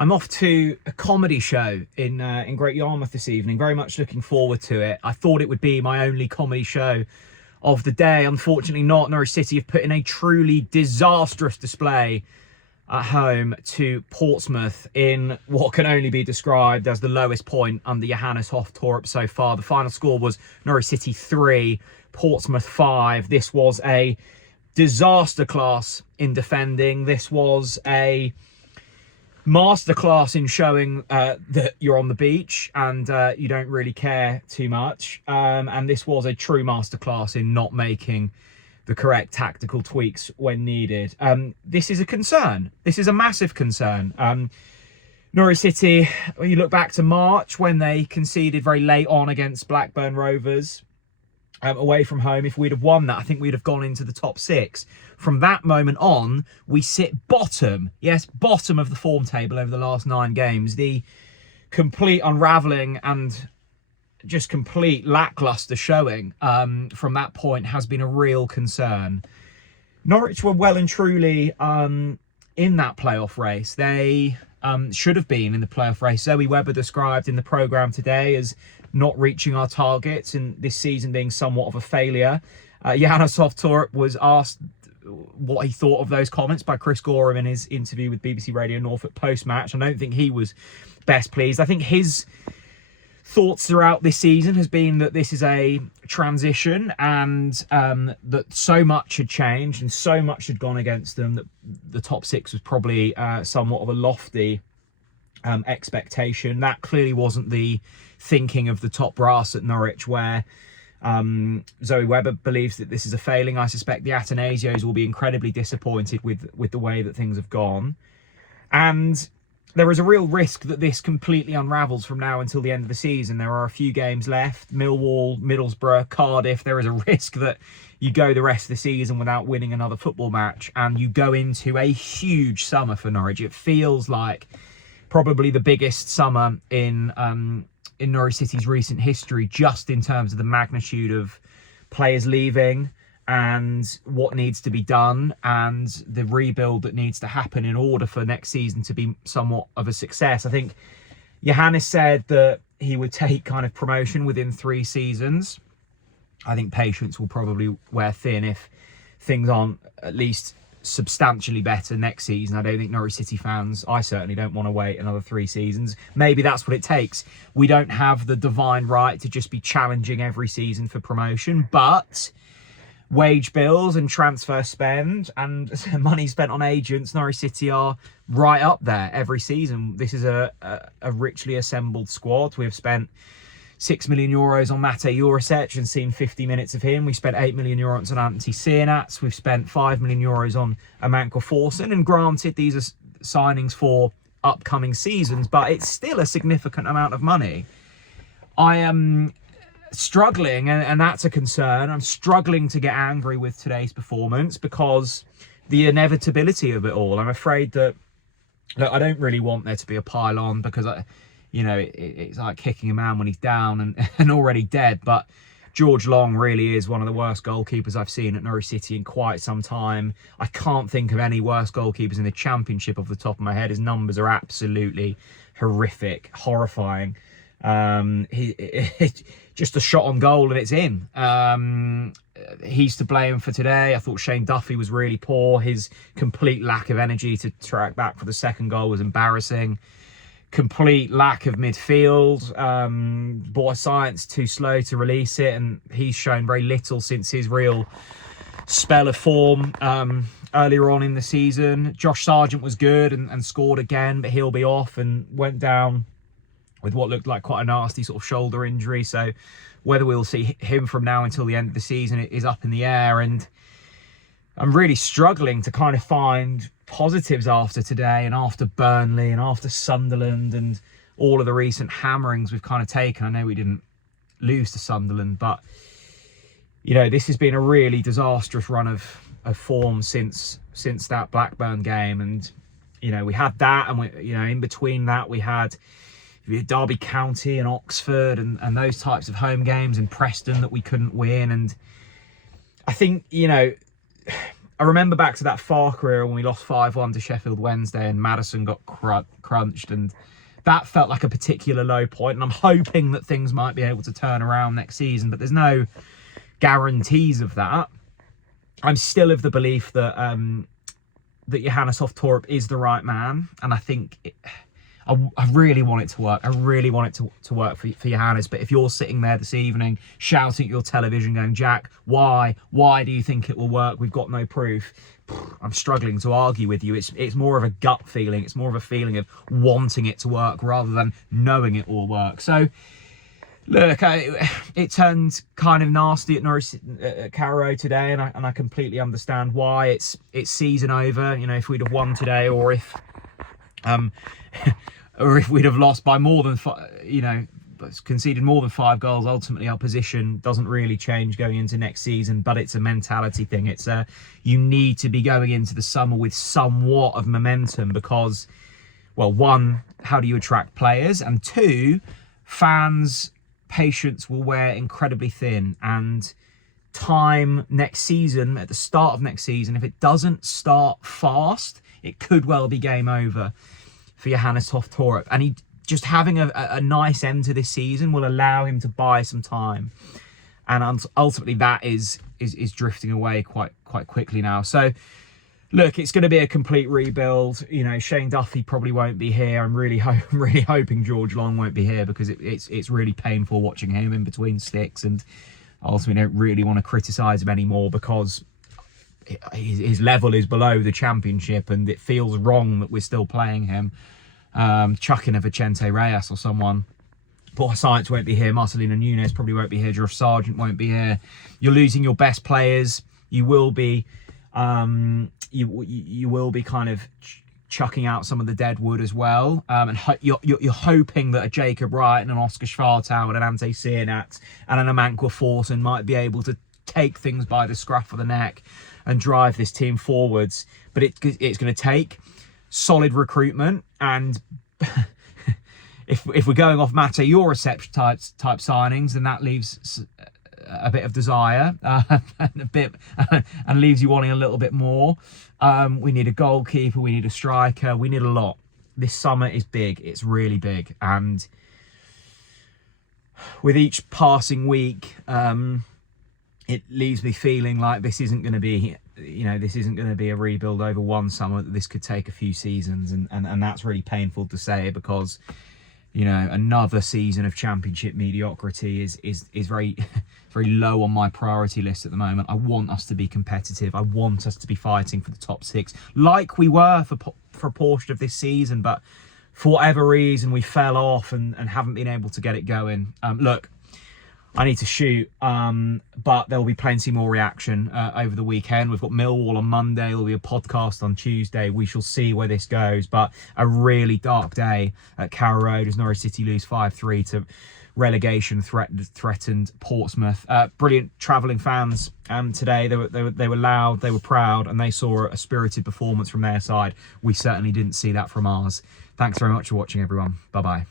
I'm off to a comedy show in Great Yarmouth this evening. Very much looking forward to it. I thought it would be my only comedy show of the day. Unfortunately not. Norwich City have put in a truly disastrous display at home to Portsmouth in what can only be described as the lowest point under Johannes, Hoff, Thorup so far. The final score was Norwich City 3, Portsmouth 5. This was a disaster class in defending. This was a masterclass in showing that you're on the beach and you don't really care too much. And this was a true masterclass in not making the correct tactical tweaks when needed. This is a concern. This is a massive concern. Norwich City, when you look back to March when they conceded very late on against Blackburn Rovers, away from home, if we'd have won that, I think we'd have gone into the top 6. From that moment on, we sit bottom. Yes, bottom of the form table over the last 9 games. The complete unravelling and just complete lacklustre showing from that point has been a real concern. Norwich were well and truly in that playoff race. They should have been in the playoff race. Zoe Webber described in the programme today as not reaching our targets and this season being somewhat of a failure. Johannes Thorup was asked what he thought of those comments by Chris Gorham in his interview with BBC Radio Norfolk post-match. I don't think he was best pleased. I think his thoughts throughout this season has been that this is a transition and that so much had changed and so much had gone against them that the top 6 was probably somewhat of a lofty expectation. That clearly wasn't the thinking of the top brass at Norwich, where Zoe Webber believes that this is a failing. I suspect the Atanasios will be incredibly disappointed with the way that things have gone. And there is a real risk that this completely unravels from now until the end of the season. There are a few games left. Millwall, Middlesbrough, Cardiff. There is a risk that you go the rest of the season without winning another football match and you go into a huge summer for Norwich. It feels like probably the biggest summer in Norwich City's recent history, just in terms of the magnitude of players leaving and what needs to be done and the rebuild that needs to happen in order for next season to be somewhat of a success. I think Johannes said that he would take kind of promotion within 3 seasons. I think patience will probably wear thin if things aren't at least substantially better next season. I don't think Norwich City fans, I certainly don't want to wait another 3 seasons. Maybe that's what it takes. We don't have the divine right to just be challenging every season for promotion, but wage bills and transfer spend and money spent on agents, Norwich City are right up there every season. This is a richly assembled squad. We've spent €6 million on Mate Jurisic and seen 50 minutes of him. We spent €8 million on Antti Sienats. We've spent €5 million on Amanko Forsen. And granted, these are signings for upcoming seasons, but it's still a significant amount of money. I am struggling, and that's a concern. I'm struggling to get angry with today's performance because the inevitability of it all. I'm afraid that, look, I don't really want there to be a pile-on because it's like kicking a man when he's down and already dead. But George Long really is one of the worst goalkeepers I've seen at Norwich City in quite some time. I can't think of any worse goalkeepers in the Championship off the top of my head. His numbers are absolutely horrific, horrifying. He just a shot on goal and it's in. He's to blame for today. I thought Shane Duffy was really poor. His complete lack of energy to track back for the second goal was embarrassing. Complete lack of midfield. Boy Science too slow to release it, and he's shown very little since his real spell of form earlier on in the season. Josh Sargent was good and scored again, but he'll be off and went down with what looked like quite a nasty sort of shoulder injury. So whether we'll see him from now until the end of the season is up in the air. And I'm really struggling to kind of find positives after today and after Burnley and after Sunderland and all of the recent hammerings we've kind of taken. I know we didn't lose to Sunderland, but this has been a really disastrous run of form since that Blackburn game. And we had that, and in between that we had Derby County and Oxford and those types of home games, and Preston that we couldn't win. And I think I remember back to that far career when we lost 5-1 to Sheffield Wednesday and Maddison got crunched, and that felt like a particular low point. And I'm hoping that things might be able to turn around next season, but there's no guarantees of that. I'm still of the belief that that Johannes Hoff Thorup is the right man, and I think I really want it to work. I really want it to work for Johannes. But if you're sitting there this evening shouting at your television going, Jack, why do you think it will work? We've got no proof. I'm struggling to argue with you. It's more of a gut feeling. It's more of a feeling of wanting it to work rather than knowing it will work. So look, it turned kind of nasty at Norwich at Carrow Road today, and I completely understand why. It's season over. You know, if we'd have won today, or if we'd have lost by more than conceded more than 5 goals, ultimately our position doesn't really change going into next season. But it's a mentality thing. It's you need to be going into the summer with somewhat of momentum because, well, one, how do you attract players, and two, fans' patience will wear incredibly thin, and time next season, at the start of next season, if it doesn't start fast, it could well be game over for Johannes Hoff Thorup. And he just having a nice end to this season will allow him to buy some time, and ultimately that is drifting away quite quickly now. So look, it's going to be a complete rebuild. You know, Shane Duffy probably won't be here. I'm really hoping George Long won't be here, because it's really painful watching him in between sticks, and ultimately don't really want to criticise him anymore because his level is below the Championship, and it feels wrong that we're still playing him. Chucking a Vicente Reyes or someone. Paul Science won't be here. Marcelino Nunes probably won't be here. George Sargent won't be here. You're losing your best players. You will be you will be kind of chucking out some of the dead wood as well, and you're hoping that a Jacob Wright and an Oscar Schwartau and an Ante Sienat and an Amankwa Forson might be able to take things by the scruff of the neck and drive this team forwards. But it's going to take solid recruitment, and if we're going off Mate Eurocep type signings, then that leaves a bit of desire and leaves you wanting a little bit more. We need a goalkeeper, we need a striker, we need a lot. This summer is big. It's really big, and with each passing week, it leaves me feeling like this isn't going to be, this isn't going to be a rebuild over one summer. This could take a few seasons, and that's really painful to say, because another season of Championship mediocrity is very very low on my priority list at the moment. I want us to be competitive. I want us to be fighting for the top 6, like we were for a portion of this season, but for whatever reason we fell off and haven't been able to get it going. Look, I need to shoot, but there will be plenty more reaction over the weekend. We've got Millwall on Monday. There'll be a podcast on Tuesday. We shall see where this goes, but a really dark day at Carrow Road as Norwich City lose 5-3 to relegation threatened Portsmouth. Brilliant travelling fans today. They were loud, they were proud, and they saw a spirited performance from their side. We certainly didn't see that from ours. Thanks very much for watching, everyone. Bye-bye.